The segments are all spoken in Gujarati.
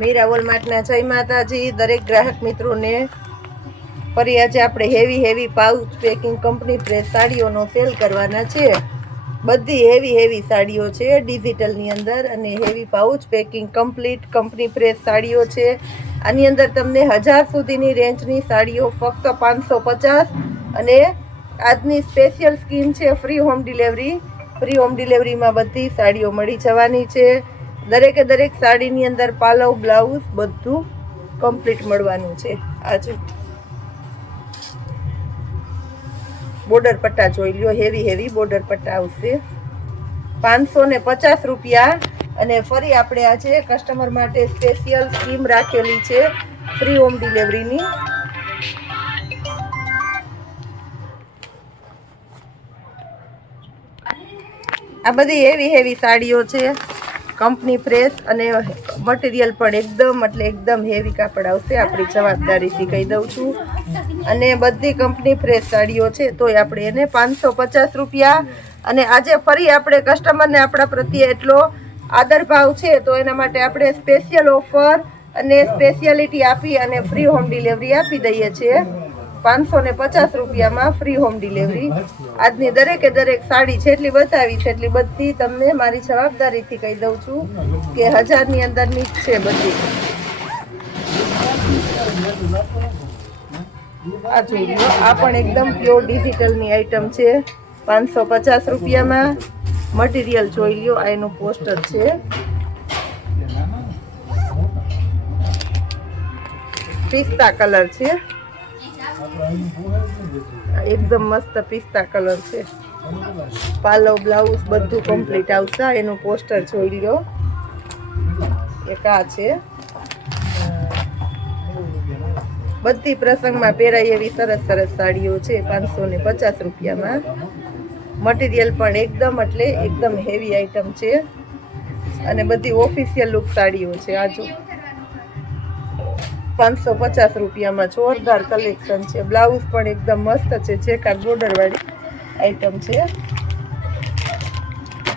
મીરા વોલમાર્ટના જય માતાજી દરેક ગ્રાહક મિત્રોને ફરી આજે આપણે heavy pouch packing company press સાડીઓનો સેલ કરવાના છે। બધી હેવી સાડીઓ છે ડિજિટલની અંદર અને heavy pouch packing complete company press સાડીઓ છે। આની અંદર તમને 1000 સુધીની રેન્જની સાડીઓ ફક્ત 550 અને આજની સ્પેશિયલ સ્કીમ છે ફ્રી હોમ ડિલિવરીમાં બધી સાડીઓ મળી જવાની છે। દરેક સાડીની અંદર પાલવ બ્લાઉઝ બધું કમ્પ્લીટ મળવાનું છે। આજુ બોર્ડર પટ્ટા જોઈ લ્યો, હેવી બોર્ડર પટ્ટા આવશે 550 રૂપિયા। અને ફરી આપણે આજે કસ્ટમર માટે સ્પેશિયલ સ્કીમ રાખેલી છે ફ્રી હોમ ડિલિવરીની। આ બધી હેવી સાડીઓ છે કંપની પ્રેસ અને મટીરિયલ પણ એકદમ હેવી કાપડ આવશે। આપણી જવાબદારીથી કહી દઉં છું। અને બધી કંપની પ્રેસ સાડીઓ છે તોય આપણે એને 550 રૂપિયા। અને આજે ફરી આપણે કસ્ટમરને આપણા પ્રત્યે એટલો આદર ભાવ છે તો એના માટે આપણે સ્પેશિયલ ઓફર અને સ્પેશિયાલિટી આપી અને ફ્રી હોમ ડિલિવરી આપી દઈએ છીએ। 550 રૂપિયામાં ફ્રી હોમ ડિલિવરી। આજની દરેક સાડી જેટલી બતાવી છે એટલી બધી તમને મારી જવાબદારીથી કહી દઉં છું કે 1000ની અંદરની જ છે બધી। આ જોઈ લો, આ પણ એકદમ પ્યોર ડિજિટલની આઈટમ છે 550 રૂપિયામાં। મટીરિયલ જોઈ લ્યો, આ એનું પોસ્ટર છે। પિસ્તા કલર છે, એકદમ મસ્ત પિસ્તા કલર છે। પાલવ બ્લાઉઝ બધું કમ્પ્લીટ આવશે। એનું પોસ્ટર જોઈ લ્યો, એક આ છે। બધી પ્રસંગમાં પહેરાય એવી સરસ સાડીઓ છે 550 રૂપિયામાં। મટીરિયલ પણ એકદમ હેવી આઈટમ છે અને બધી ઓફિશિયલ લુક સાડીઓ છે। આ જો 550 રૂપિયામાં જોરદાર કલેક્શન છે। બ્લાઉઝ પણ એકદમ મસ્ત છે, ચેકર બોર્ડર વાળી આઈટમ છે।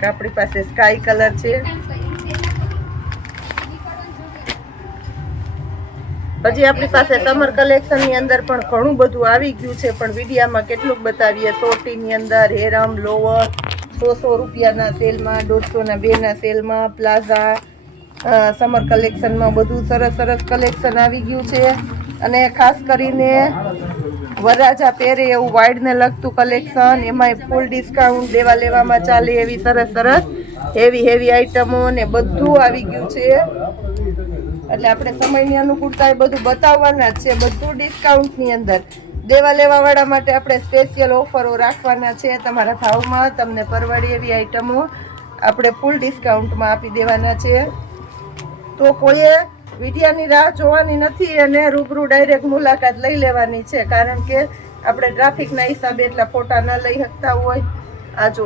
આપણી પાસે સ્કાય કલર છે। હજી આપણી પાસે સમર કલેક્શનની અંદર પણ ઘણું બધું આવી ગયું છે પણ વિડીયામાં કેટલુંક બતાવીએ। સોટીની અંદર હેરમ લોવર 100 રૂપિયાના સેલમાં, 150ના 2ના સેલમાં, પ્લાઝા સમર કલેક્શનમાં બધું સરસ કલેક્શન આવી ગયું છે। અને ખાસ કરીને વરરાજા પહેરે એવું વાઇડને લગતું કલેક્શન, એમાંય ફૂલ ડિસ્કાઉન્ટ દેવા લેવામાં ચાલે એવી સરસ હેવી આઈટમો ને બધું આવી ગયું છે। એટલે આપણે સમયની અનુકૂળતા એ બધું બતાવવાના જ છે, બધું ડિસ્કાઉન્ટની અંદર। દેવા લેવા વાળા માટે આપણે સ્પેશિયલ ઓફરો રાખવાના છે। તમારા ભાવમાં તમને પરવડે એવી આઈટમો આપણે ફૂલ ડિસ્કાઉન્ટમાં આપી દેવાના છે। તો કોઈએ વિડીયાની રાહ જોવાની નથી અને રૂબરૂ ડાયરેક્ટ મુલાકાત લઈ લેવાની છે, કારણ કે આપણે ટ્રાફિકના હિસાબે એટલા ફોટા ન લઈ શકતા હોય। આ જો,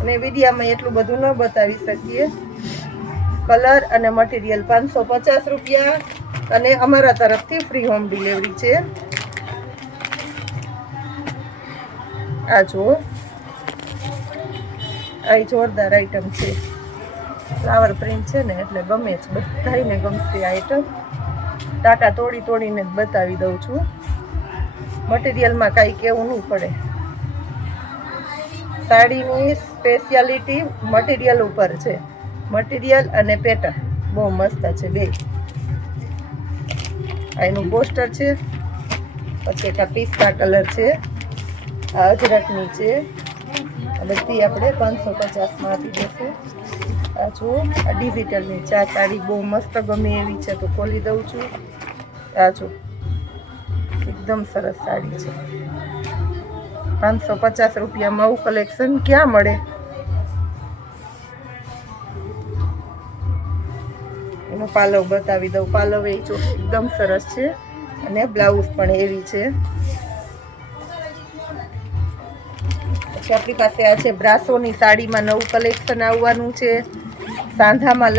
અને વિડીયામાં એટલું બધું ન બતાવી શકીએ। કલર અને મટીરિયલ 550 રૂપિયા અને અમારા તરફથી ફ્રી હોમ ડિલિવરી છે। આ જો, આ જોરદાર આઈટમ છે। ફ્લાવર પ્રિન્ટ છે ને એટલે ગમે છે, બધાને ગમશે આ આઈટમ। ટાંકા તોડીને જ બતાવી દઉં છું, મટીરિયલમાં કાંઈ કહેવું નહીં પડે। સાડીની સ્પેશિયાલિટી મટીરિયલ ઉપર છે। મટીરિયલ અને પેટર્ન બહુ મસ્ત છે બે। આ એનું પોસ્ટર છે। પછી એક આ પિસ્તા કલર છે, આ અજરકની છે। આ બધી આપણે 550માં આપી દેશું। આ જુઓ, આ ડિજિટલની ચા સાડી બહુ મસ્ત ગમે એવી છે તો ખોલી દઉં છું। આ જો, એકદમ સરસ સાડી છે 550 રૂપિયામાં આવું કલેક્શન ક્યાં મળે। એનો પાલવ બતાવી દઉં, પાલવ એ જો એકદમ સરસ છે અને બ્લાઉઝ પણ હેવી છે। પછી આપણી પાસે આ છે બ્રાસોની સાડીમાં નવું કલેક્શન આવવાનું છે। સાંધામાં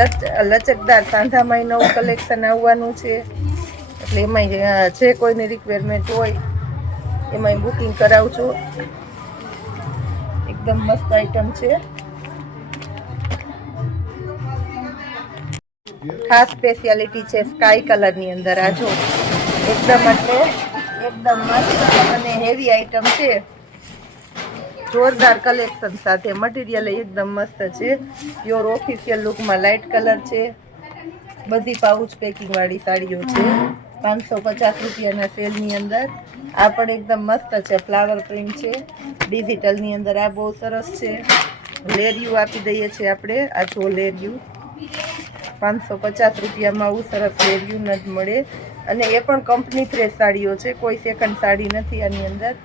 લચકદાર સાંધામાં નવું કલેક્શન આવવાનું છે, એટલે એમાંય જે કોઈની રિક્વાયરમેન્ટ હોય એમાંય બુકિંગ કરાવજો। એકદમ મસ્ત આઈટમ છે। ખાસ સ્પેશિયાલિટી છે સ્કાય કલરની અંદર. આ જો એકદમ એટલે એકદમ મસ્ત અને હેવી આઈટમ છે, જોરદાર કલેક્શન સાથે. મટીરિયલ એકદમ મસ્ત છે, પ્યોર ઓફિશિયલ લુકમાં લાઇટ કલર છે. બધી પાઉચ પેકિંગ વાળી સાડીઓ છે, 550 રૂપિયાના સેલની અંદર. આ પણ એકદમ મસ્ત છે, ફ્લાવર પ્રિન્ટ છે, ડિજિટલની અંદર. આ બહુ સરસ છે. લેરિયું આપી દઈએ છીએ આપણે. આ જો લેરિયું 550 રૂપિયામાં આવું સરસ લેરિયું ન જ મળે. અને એ પણ કંપની ફ્રેશ સાડીઓ છે, કોઈ સેકન્ડ સાડી નથી આની અંદર.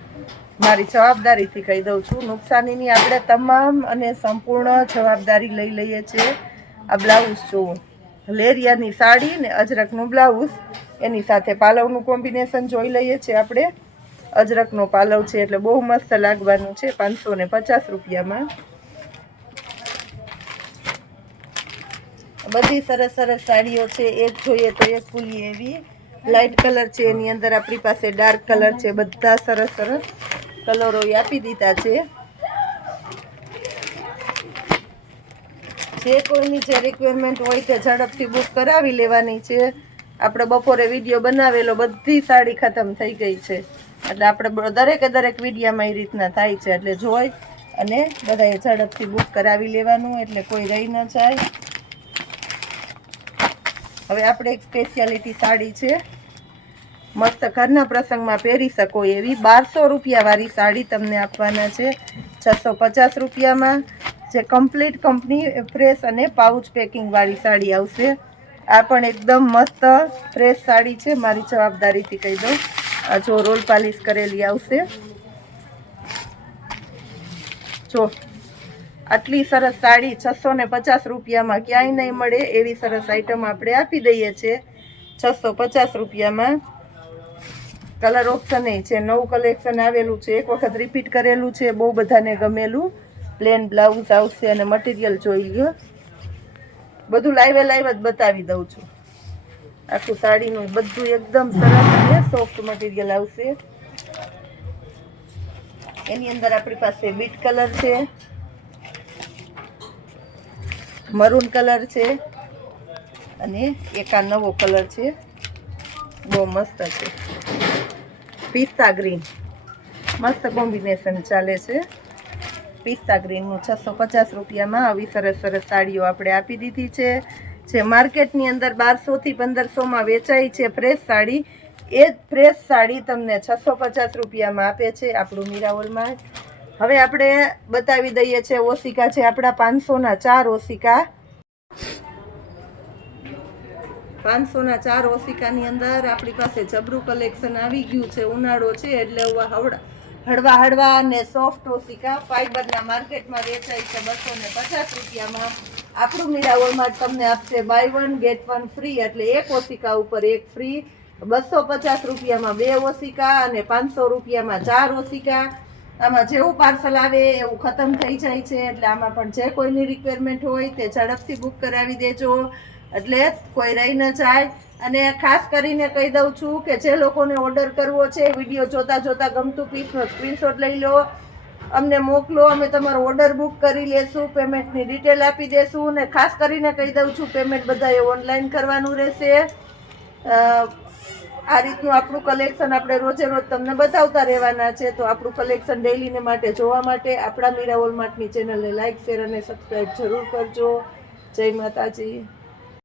મારી જવાબદારીથી કહી દઉં છું, નુકસાનીની આપણે તમામ અને સંપૂર્ણ જવાબદારી લઈ લઈએ છીએ. આ બ્લાઉઝ જુઓ, લેરિયાની સાડી ને અજરકનું બ્લાઉઝ, એની સાથે પાલવનું કોમ્બિનેશન જોઈ લઈએ છીએ આપણે. અજરકનો પાલવ છે એટલે બહુ મસ્ત લાગવાનું છે. 550 રૂપિયામાં બધી સરસ સરસ સાડીઓ છે. એક જોઈએ તો એક ફૂલી એવી લાઇટ કલર છે, એની અંદર આપણી પાસે ડાર્ક કલર છે. બધા સરસ સરસ કલરો આપી દીધા છે. જે કોઈની જે રિક્વાયરમેન્ટ હોય તે ઝડપથી બુક કરાવી લેવાની છે. આપણે બપોરે વિડીયો બનાવેલો, બધી સાડી ખતમ થઈ ગઈ છે, એટલે આપણે દરેકે દરેક વિડીયામાં એ રીતના થાય છે. એટલે જોઈ અને બધાએ ઝડપથી બુક કરાવી લેવાનું, એટલે કોઈ રહી ન જાય. હવે આપણે એક સ્પેશિયાલિટી સાડી છે, મસ્ત ઘરના પ્રસંગમાં પહેરી શકો એવી. 1200 રૂપિયાવાળી સાડી તમને આપવાના છે 650 રૂપિયામાં. જે કમ્પ્લીટ કંપની ફ્રેશ અને પાઉચ પેકિંગ વાળી સાડી આવશે. આ પણ એકદમ મસ્ત ફ્રેશ સાડી છે, મારી જવાબદારીથી કહી દઉં. આ જો રોલ પાલિશ કરેલી આવશે. જો આટલી સરસ સાડી 650 રૂપિયામાં ક્યાંય નહીં મળે એવી સરસ આઈટમ આપણે આપી દઈએ છીએ 650 રૂપિયામાં. કલર ઓપ્શન એ છે, નવું કલેક્શન આવેલું છે, એક વખત રિપીટ કરેલું છે, બહુ બધાને ગમેલું. પ્લેન બ્લાઉઝ આવશે અને મટીરિયલ જોઈ લ્યો. બધું લાઈવે લાઈવ જ બતાવી દઉં છું. આખું સાડીનું બધું એકદમ સરસ અને સોફ્ટ મટીરિયલ આવશે. એની અંદર આપણી પાસે બીટ કલર છે, મરૂન કલર છે, અને એક આ નવો કલર છે, બહુ મસ્ત છે, પિસ્તા ગ્રીન. મસ્ત કોમ્બિનેશન ચાલે છે. પિસ્તા ગ્રીનનું 650 રૂપિયામાં આવી સરસ સરસ સાડીઓ આપણે આપી દીધી છે. જે માર્કેટની અંદર 1200 થી 1500માં વેચાય છે ફ્રેશ સાડી, એ જ ફ્રેશ સાડી તમને 650 રૂપિયામાં આપે છે આપણું મીરાવલમાં. હવે આપણે બતાવી દઈએ છીએ ઓશિકા છે આપણા 500ના 4 ઓશિકા. 500ના 4 ઓશિકાની અંદર આપણી પાસે જબરું કલેક્શન આવી ગયું છે. ઉનાળો છે એટલે હળવા હળવા અને સોફ્ટ ઓશિકા ફાઈબરના માર્કેટમાં વેચાય છે 250 રૂપિયામાં. આપણું મીરાવલમાં તમને આપશે બાય 1 ગેટ 1 ફ્રી, એટલે એક ઓશિકા ઉપર એક ફ્રી. 250 રૂપિયામાં 2 ઓશિકા અને 500 રૂપિયામાં 4 ઓશિકા. આમાં જેવું પાર્સલ આવે એવું ખતમ થઈ જાય છે, એટલે આમાં પણ જે કોઈની રિક્વાયરમેન્ટ હોય તે ઝડપથી બુક કરાવી દેજો, એટલે કોઈ રહી ન જાય. અને ખાસ કરીને કહી દઉં છું કે જે લોકોને ઓર્ડર કરવો છે, વિડીયો જોતા જોતા ગમતું પીસનો સ્ક્રીનશોટ લઈ લો, અમને મોકલો, અમે તમારો ઓર્ડર બુક કરી લેશું, પેમેન્ટની ડિટેલ આપી દેશું. અને ખાસ કરીને કહી દઉં છું, પેમેન્ટ બધાએ ઓનલાઈન કરવાનું રહેશે. આ રીતનું આપણું કલેક્શન આપણે રોજે રોજ તમને બતાવતા રહેવાના છે. તો આપણું કલેક્શન ડેઈલીને માટે જોવા માટે આપણા મીરા વોલમાર્ટની ચેનલને લાઇક, શેર અને સબસ્ક્રાઈબ જરૂર કરજો. જય માતાજી.